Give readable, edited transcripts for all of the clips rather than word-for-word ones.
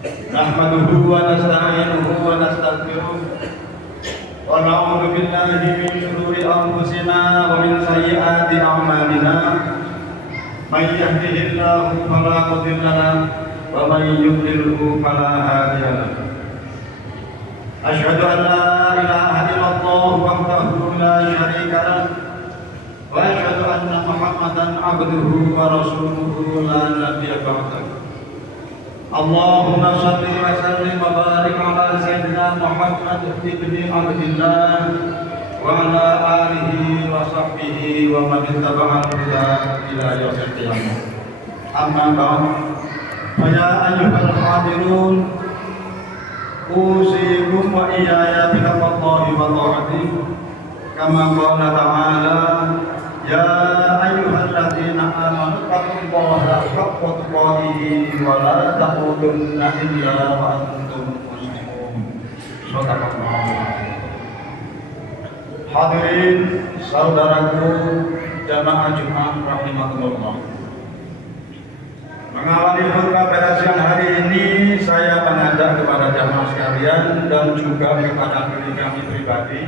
نحمده ونستعينه ونستغفره ونعوذ بالله من شرور أنفسنا ومن سيئات أعمالنا من يهده الله فلا مضل له ومن يضلله فلا هادي له أشهد أن لا إله إلا الله وحده لا شريك له وأشهد أن محمدا عبده ورسوله لا نبي بعده اللهم صل وسلم وبارك على سيدنا محمد بن عبد الله وعلى آله وصحبه ومن اتبع الهدى إلى يوم القيامة أما بعد فيا أيها الحاضرون أوصيكم وإياي بتقوى الله وطاعته كما قال تعالى يا أيها الذين آمنوا اتقوا الله حق تقاته ولا تموتن إلا وأنتم مسلمون. صدق الله. Hadirin saudaraku jamaah Jumat rahimakumullah. Mengawali khutbah pada siang hari ini, saya mengajak kepada jamaah sekalian dan juga kepada diri kami pribadi,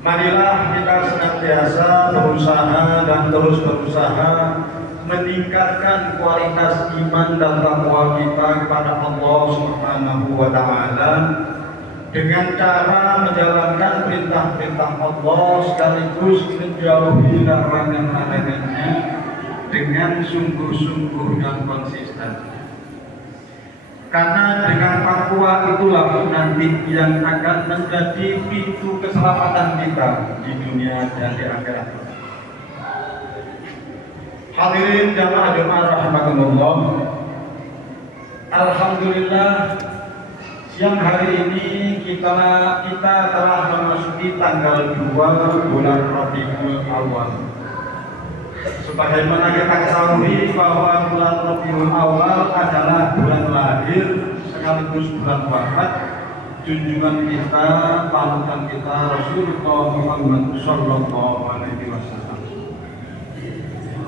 marilah kita senantiasa berusaha dan terus berusaha meningkatkan kualitas iman dan takwa kita kepada Allah Subhanahu wa Ta'ala dengan cara menjalankan perintah-perintah Allah sekaligus menjauhi larangan-larangannya dengan sungguh-sungguh dan konsisten. Karena dengan takwa itulah nanti yang akan menjadi pintu keselamatan kita di dunia dan di akhirat. Hadirin jamaah Jumat rahimakumullah. Alhamdulillah, siang hari ini kita telah memasuki tanggal 2 bulan Rabiul Awal. Sebagaimana kita ketahui bahwa bulan Rabiul Awal adalah bulan lahir sekaligus bulan wafat junjungan kita, panutan kita Rasulullah Muhammad Sallallahu Alaihi Wasallam.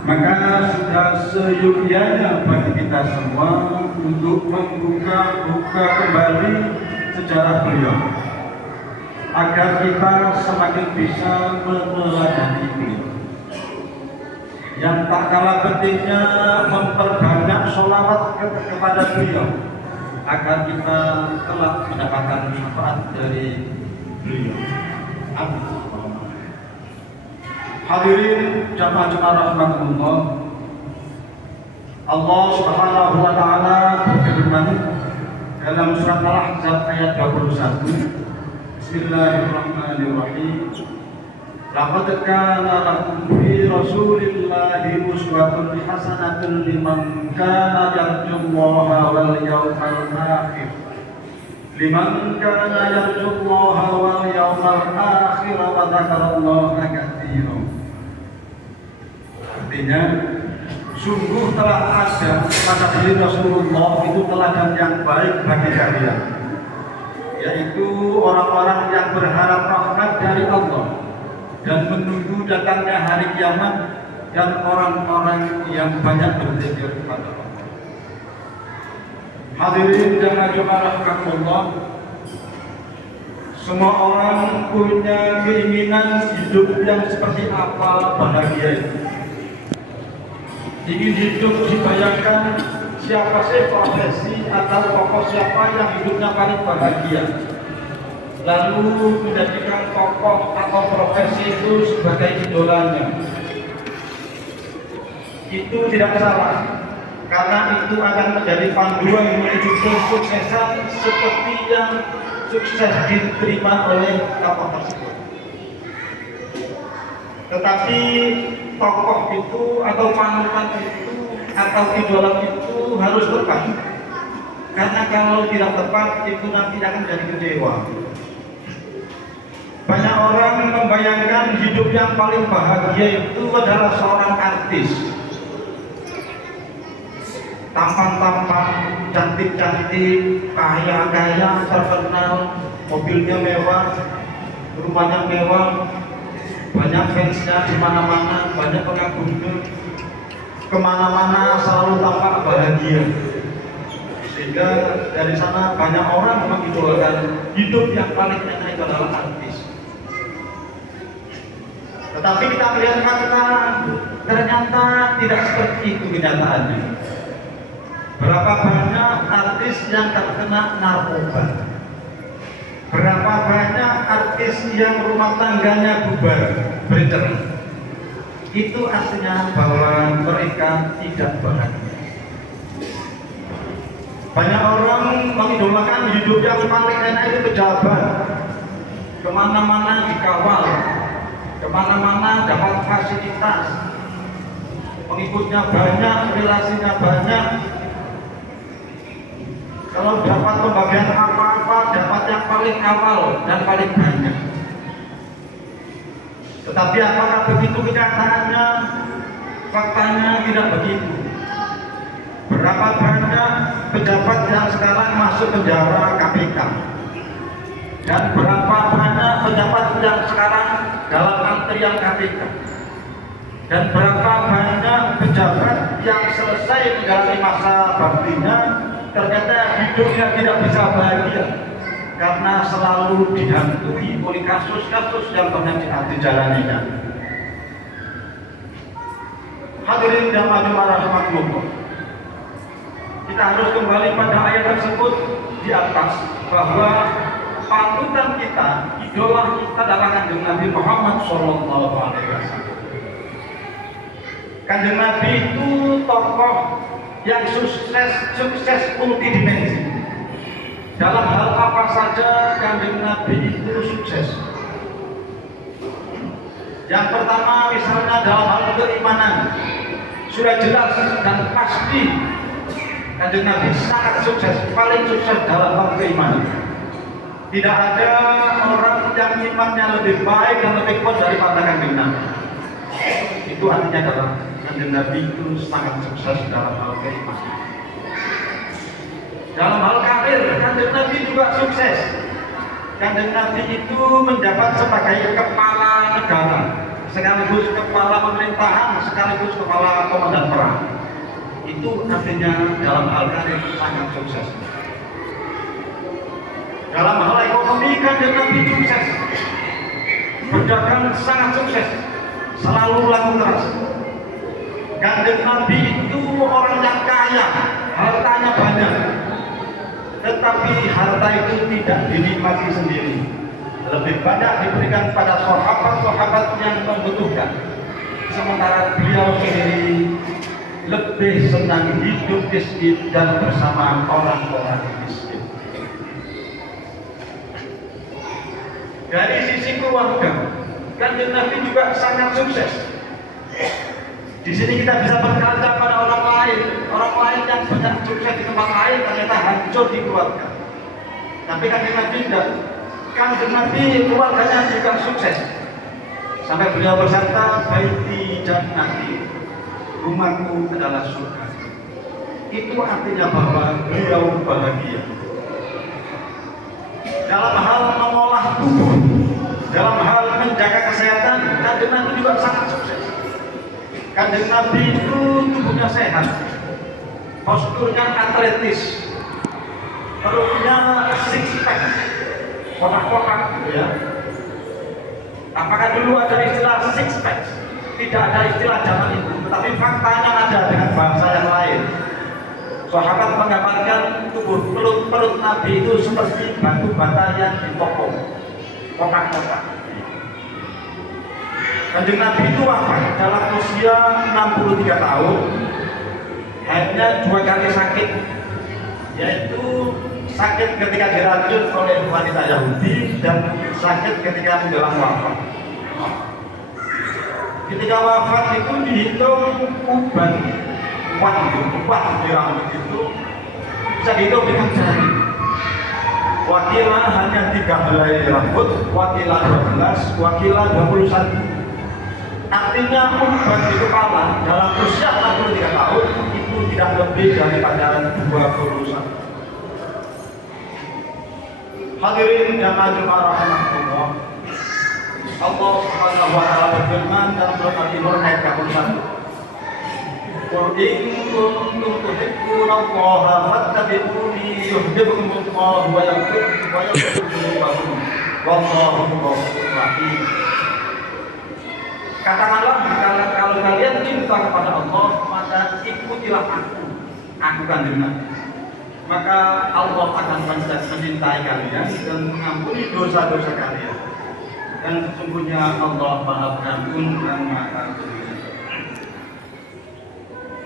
Maka sudah seyogyanya bagi kita semua untuk membuka kembali sejarah beliau agar kita semakin bisa meneladani beliau. Yang tak kalah pentingnya memperbanyak sholawat kepada beliau agar kita kelak mendapatkan syafaat dari beliau. Amin. Hadirin jamaah rahimakumullah. Allah Subhanahu wa Ta'ala berfirman dalam surat Al-Ahzab ayat 21. Bismillahirrahmanirrahim. Laqad kana lakum fi Rasulillahi uswatun hasanatun liman kana yarjullaha wal yawmal akhir. Liman kana yarjullaha wal yawmal akhir wa dzakarallaha katsiran. Artinya, sungguh telah ada pada diri Rasulullah itu teladan yang baik bagi kalian, yaitu orang-orang yang berharap rahmat dari Allah dan menunggu datangnya hari kiamat dan orang-orang yang banyak berzikir kepada Allah. Hadirin jamaah Jumat rahimakumullah, semua orang punya keinginan hidup yang seperti apa bahagia itu. Ingin hidup dibayangkan siapa sih profesi atau tokoh siapa yang hidupnya paling bahagia, lalu menjadikan tokoh atau profesi itu sebagai idolanya. Itu tidak salah, karena itu akan menjadi panduan menuju kesuksesan seperti yang sukses diterima oleh tokoh tersebut. Tetapi tokoh itu atau panutan itu atau idola itu harus tepat, karena kalau tidak tepat itu nanti akan jadi kecewa. Banyak orang membayangkan hidup yang paling bahagia itu adalah seorang artis, tampan-tampan, cantik-cantik, kaya-kaya, terkenal, mobilnya mewah, rumahnya mewah, banyak fansnya di mana-mana, banyak pengagumnya, kemana-mana selalu tampak bahagia. Sehingga dari sana banyak orang mengidolakan hidup yang paling enak itu adalah artis. Tetapi kita melihat fakta, ternyata tidak seperti itu kenyataannya. Berapa banyak artis yang terkena narkoba? Berapa banyak artis yang rumah tangganya bubar, bercerai? Itu artinya bahwa mereka tidak bahagia. Banyak orang mengidolakan hidup yang paling enak itu pejabat, kemana-mana dikawal, kemana-mana dapat fasilitas, pengikutnya banyak, relasinya banyak. Kalau dapat pembagian apa-apa, dapat yang paling awal dan paling banyak. Tetapi apakah begitu kenyataannya? Faktanya tidak begitu. Berapa banyak pejabat yang sekarang masuk penjara KPK, dan berapa banyak pejabat yang sekarang dalam antrian KPK, dan berapa banyak pejabat yang selesai menjalani masa baktinya ternyata hidupnya tidak bisa bahagia karena selalu dihantui oleh kasus-kasus yang pernah dijalaninya. Hadirin jamaah rahmatullah, kita harus kembali pada ayat tersebut di atas, bahwa panutan kita, idola kita adalah Kanjeng Nabi Muhammad SAW. Kanjeng Nabi itu tokoh yang sukses multidimensi. Dalam hal apa saja Kanjeng Nabi itu sukses. Yang pertama misalnya dalam hal keimanan, sudah jelas dan pasti Kanjeng Nabi sangat sukses, paling sukses dalam hal keimanan. Tidak ada orang yang imannya lebih baik dan lebih kuat daripada Kanjeng Nabi. Itu artinya adalah Kanjeng Nabi itu sangat sukses dalam hal keimanan. Dalam hal karir, Kanjeng Nabi juga sukses. Kanjeng Nabi itu menjabat sebagai kepala negara, sekaligus kepala pemerintahan, sekaligus kepala komandan perang. Itu artinya dalam hal karir sangat sukses. Dalam hal ekonomi, Kanjeng Nabi sukses. Berdagang sangat sukses, selalu laku keras. Kanjeng Nabi itu orang yang kaya, hartanya banyak, tetapi harta itu tidak dinikmati sendiri, lebih banyak diberikan pada sahabat-sahabat yang membutuhkan. Sementara beliau sendiri lebih senang hidup miskin dan bersama orang-orang miskin. Dari sisi keluarga, Kanjeng Nabi juga sangat sukses. Di sini kita bisa berkaca pada orang lain yang banyak sukses di tempat lain ternyata hancur di keluarga. Tapi Kanjeng Nabi tidak. Kanjeng Nabi keluarganya juga sukses. Sampai beliau bersabda, "Baiti jannati, rumahku adalah surga." Itu artinya bahwa beliau bahagia. Dalam hal mengolah tubuh, dalam hal menjaga kesehatan, Kanjeng Nabi juga sangat sukses. Kanjeng Nabi itu tubuhnya sehat, posturnya atletis, perutnya six pack, kotak-kotak, ya. Apakah dulu ada istilah six pack? Tidak ada istilah zaman itu, tetapi faktanya ada dengan bahasa yang lain. Sahabat menggambarkan tubuh perut Nabi itu seperti batu bata yang dipokok, kotak-kotak. Kanjeng Nabi itu wafat dalam usia 63 tahun, hanya 2 kali sakit, yaitu sakit ketika diracun oleh wanita Yahudi dan sakit ketika menjelang wafat. Ketika wafat itu dihitung uban, kuat di rambut itu bisa dihitung dengan jari. Wakilah hanya 3 helai rambut, wakilah 12, wakilah 21. Artinya uban di kepala dalam usia 63 tahun itu tidak lebih daripada 21. Hadirin jamaah Jumat rahmatullah, Allah Subhanahu wa taala berfirman dalam surat Al-Imran ayat 21, "Qul in kuntum tuhibbunallaha fattabi'uni yuhibbukumullahu wa yaghfir lakum wallahu ghafurur rahim. Katakanlah, kalau kalian cinta kepada Allah, maka ikutilah aku kanjeng Nabi. Maka Allah akan mencintai kalian dan mengampuni dosa-dosa kalian. Dan sesungguhnya Allah Maha Pengampun dan Maha Penyayang.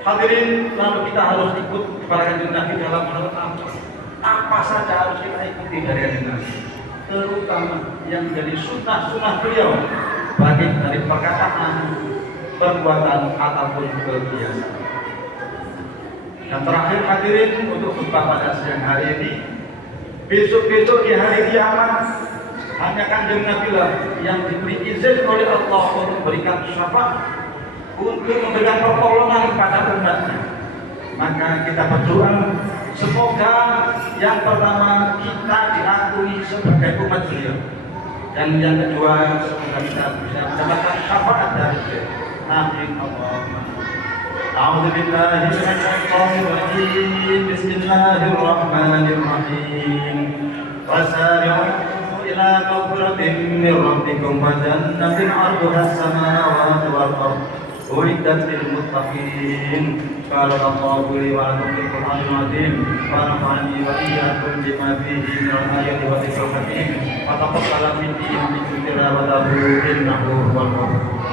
Hadirin, lalu kita harus ikut kepada kanjeng Nabi dalam hal apa? Apa saja harus kita ikuti dari kanjeng Nabi, terutama yang menjadi sunnah beliau, baik dari perkataan, perbuatan ataupun kebiasaan. Dan terakhir hadirin, untuk khutbah pada siang hari ini, besok-besok di hari kiamat hanya kanjeng Nabi lah yang diberi izin oleh Allah untuk memberikan syafaat, untuk memberikan pertolongan kepada umatnya. Maka kita berdoa semoga yang pertama kita diakui sebagai umat beliau, dan yang kedua semoga kita bisa mendapatkan syafaat dari beliau. Amin Allahumma. A'udzu billahi minasyaitonir rajim. Bismillahirrahmanirrahim. Wasari'u ila maghfiratin min rabbikum wa jannatin 'arduha as-samawati wal ardh uiddat lil muttaqin. Barakallahu li wa lakum fil Qur'anil 'azim wa nafa'ani wa iyyakum bima fihi min al-ayati wa dzikril hakim. Wa taqabbal minni wa minkum tilawatahu innahu huwal ghafurur rahim.